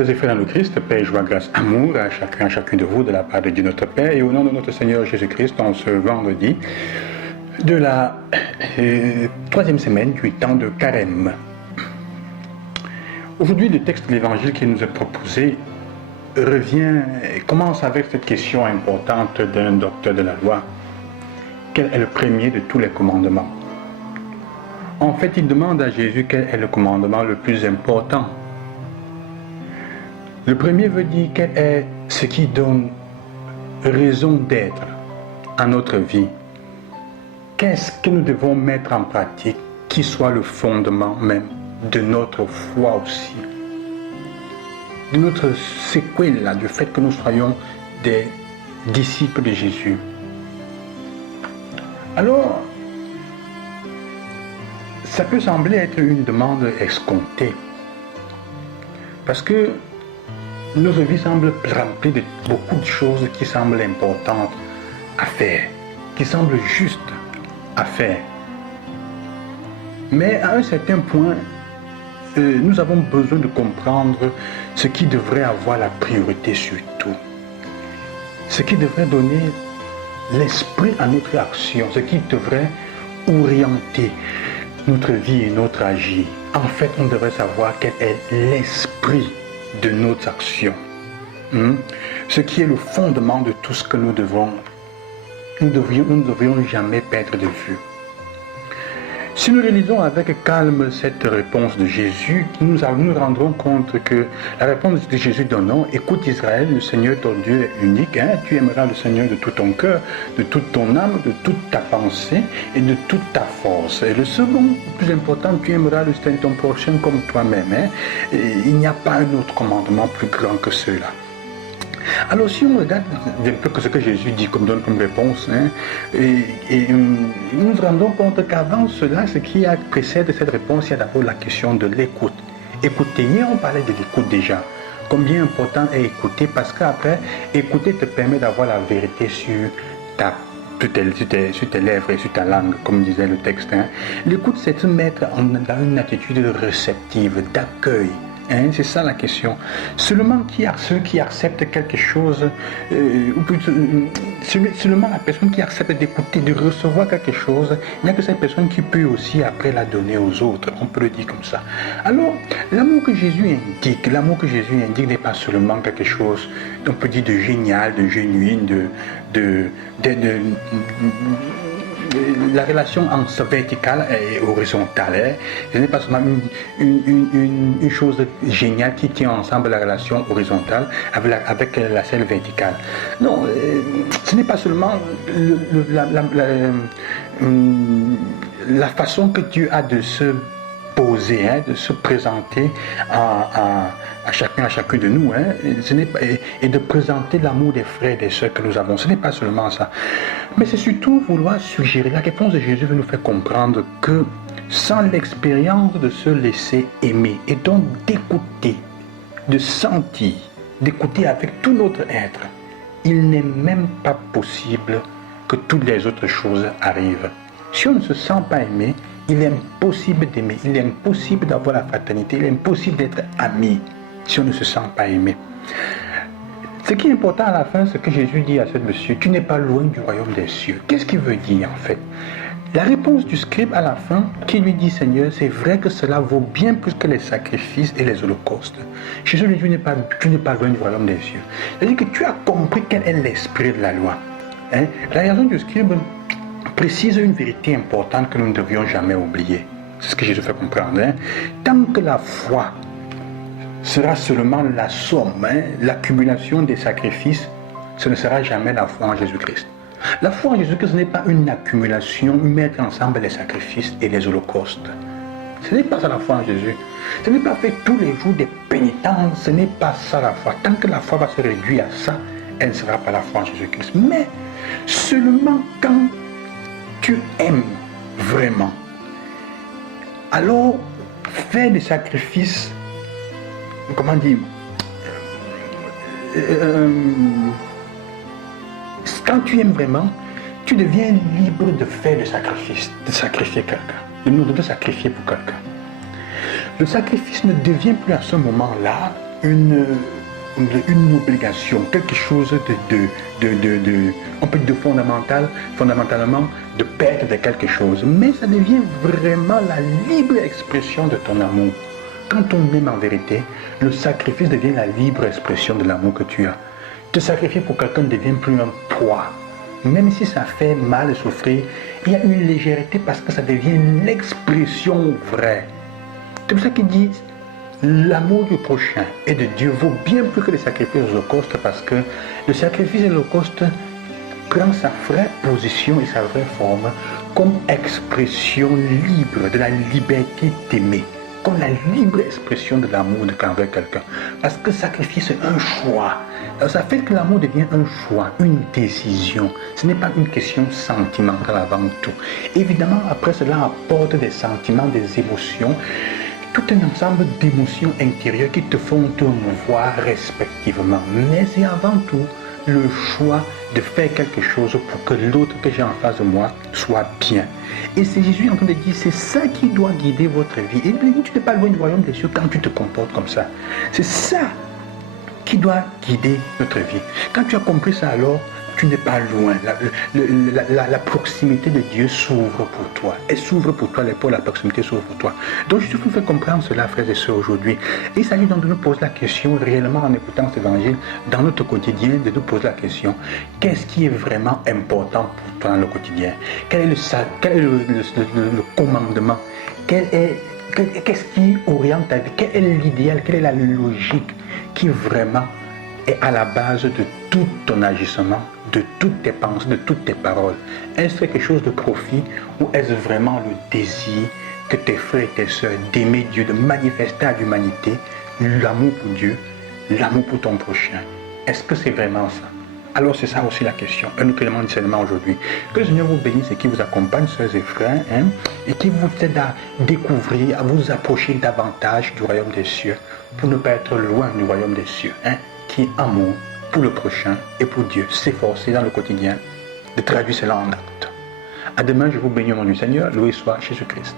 Sœurs et frères dans le Christ, paix, joie, grâce, amour à chacun, à chacune de vous de la part de Dieu notre Père et au nom de notre Seigneur Jésus-Christ en ce vendredi de la troisième semaine du temps de Carême. Aujourd'hui, le texte de l'Évangile qui nous est proposé revient et commence avec cette question importante d'un docteur de la loi. Quel est le premier de tous les commandements? En fait, il demande à Jésus quel est le commandement le plus important. Le premier veut dire quel est ce qui donne raison d'être à notre vie. Qu'est-ce que nous devons mettre en pratique qui soit le fondement même de notre foi aussi, de notre séquelle là, du fait que nous soyons des disciples de Jésus. Alors, ça peut sembler être une demande escomptée, parce que notre vie semble remplie de beaucoup de choses qui semblent importantes à faire, qui semblent justes à faire. Mais à un certain point, nous avons besoin de comprendre ce qui devrait avoir la priorité sur tout, ce qui devrait donner l'esprit à notre action, ce qui devrait orienter notre vie et notre agir. En fait, on devrait savoir quel est l'esprit de notre action, ce qui est le fondement de tout ce que nous ne devrions jamais perdre de vue. Si nous réalisons avec calme cette réponse de Jésus, nous nous rendrons compte que la réponse de Jésus donnant, écoute Israël, le Seigneur ton Dieu est unique, tu aimeras le Seigneur de tout ton cœur, de toute ton âme, de toute ta pensée et de toute ta force. Et le second, le plus important, tu aimeras le Seigneur ton prochain comme toi-même. Et il n'y a pas un autre commandement plus grand que ceux-là. Alors si on regarde un peu ce que Jésus dit donne comme réponse, nous nous rendons compte qu'avant cela, ce qui précède cette réponse, il y a d'abord la question de l'écoute. Écouter, hier on parlait de l'écoute déjà. Combien important est écouter, parce qu'après, écouter te permet d'avoir la vérité sur tes lèvres et sur ta langue, comme disait le texte. L'écoute, c'est se mettre dans une attitude réceptive, d'accueil. C'est ça la question. Seulement ceux qui acceptent quelque chose, ou plutôt, seulement la personne qui accepte d'écouter, de recevoir quelque chose, il n'y a que cette personne qui peut aussi après la donner aux autres. On peut le dire comme ça. Alors, l'amour que Jésus indique n'est pas seulement quelque chose, on peut dire de génial, de genuine, la relation entre verticale et horizontale. Ce n'est pas seulement une chose géniale qui tient ensemble la relation horizontale avec la celle verticale. Non, ce n'est pas seulement la façon que Dieu a de se poser, de se présenter à chacun de nous, et de présenter l'amour des frères et des sœurs que nous avons. Ce n'est pas seulement ça, mais c'est surtout vouloir suggérer. La réponse de Jésus veut nous faire comprendre que sans l'expérience de se laisser aimer, et donc d'écouter, de sentir, d'écouter avec tout notre être, il n'est même pas possible que toutes les autres choses arrivent. Si on ne se sent pas aimé, il est impossible d'aimer, il est impossible d'avoir la fraternité, il est impossible d'être ami si on ne se sent pas aimé. Ce qui est important à la fin, c'est que Jésus dit à ce monsieur, tu n'es pas loin du royaume des cieux. Qu'est-ce qu'il veut dire en fait? La réponse du scribe à la fin, qui lui dit, Seigneur, c'est vrai que cela vaut bien plus que les sacrifices et les holocaustes. Jésus lui dit, tu n'es pas loin du royaume des cieux. C'est-à-dire que tu as compris quel est l'esprit de la loi. La raison du scribe précise une vérité importante que nous ne devions jamais oublier. C'est ce que Jésus fait comprendre. Tant que la foi sera seulement la somme, l'accumulation des sacrifices, ce ne sera jamais la foi en Jésus-Christ. La foi en Jésus-Christ, ce n'est pas une accumulation, mettre ensemble les sacrifices et les holocaustes. Ce n'est pas ça la foi en Jésus. Ce n'est pas faire tous les jours des pénitences, ce n'est pas ça la foi. Tant que la foi va se réduire à ça, elle ne sera pas la foi en Jésus-Christ. Mais seulement quand tu aimes vraiment, alors faire des sacrifices, comment dire, quand tu aimes vraiment, tu deviens libre de faire le sacrifice, de sacrifier quelqu'un, de sacrifier pour quelqu'un. Le sacrifice ne devient plus à ce moment-là une, une obligation, quelque chose on peut dire fondamentalement, de perdre de quelque chose. Mais ça devient vraiment la libre expression de ton amour. Quand on aime en vérité, le sacrifice devient la libre expression de l'amour que tu as. Te sacrifier pour quelqu'un ne devient plus un poids. Même si ça fait mal et souffrir, il y a une légèreté parce que ça devient l'expression vraie. C'est pour ça qu'il dit l'amour du prochain et de Dieu vaut bien plus que les sacrifices holocaustes parce que le sacrifice holocauste prend sa vraie position et sa vraie forme comme expression libre de la liberté d'aimer, comme la libre expression de l'amour envers quelqu'un. Parce que sacrifier, c'est un choix. Alors, ça fait que l'amour devient un choix, une décision. Ce n'est pas une question sentimentale avant tout. Évidemment, après cela apporte des sentiments, des émotions, tout un ensemble d'émotions intérieures qui te font te mouvoir respectivement. Mais c'est avant tout le choix de faire quelque chose pour que l'autre que j'ai en face de moi soit bien. Et c'est Jésus en train de dire, c'est ça qui doit guider votre vie. Et tu n'es pas loin du royaume des cieux quand tu te comportes comme ça. C'est ça qui doit guider notre vie. Quand tu as compris ça, alors, tu n'es pas loin. La proximité de Dieu s'ouvre pour toi. Elle s'ouvre pour toi, la proximité s'ouvre pour toi. Donc, je vous fais comprendre cela, frères et sœurs, aujourd'hui. Il s'agit donc de nous poser la question, réellement en écoutant cet évangile, dans notre quotidien, de nous poser la question, qu'est-ce qui est vraiment important pour toi dans le quotidien? Quel est le commandement? Qu'est-ce qui oriente ta vie? Quel est l'idéal? Quelle est la logique qui vraiment est à la base de tout ton agissement, de toutes tes pensées, de toutes tes paroles? Est-ce quelque chose de profit ou est-ce vraiment le désir que tes frères et tes sœurs d'aimer Dieu, de manifester à l'humanité l'amour pour Dieu, l'amour pour ton prochain? Est-ce que c'est vraiment ça? Alors c'est ça aussi la question, un autre élément d'enseignement aujourd'hui. Que le Seigneur vous bénisse et qui vous accompagne, sœurs et frères, et qui vous aide à découvrir, à vous approcher davantage du royaume des cieux, pour ne pas être loin du royaume des cieux, qui est amour pour le prochain et pour Dieu. S'efforcer dans le quotidien de traduire cela en actes. À demain, je vous bénis au nom du Seigneur. Loué soit Jésus-Christ.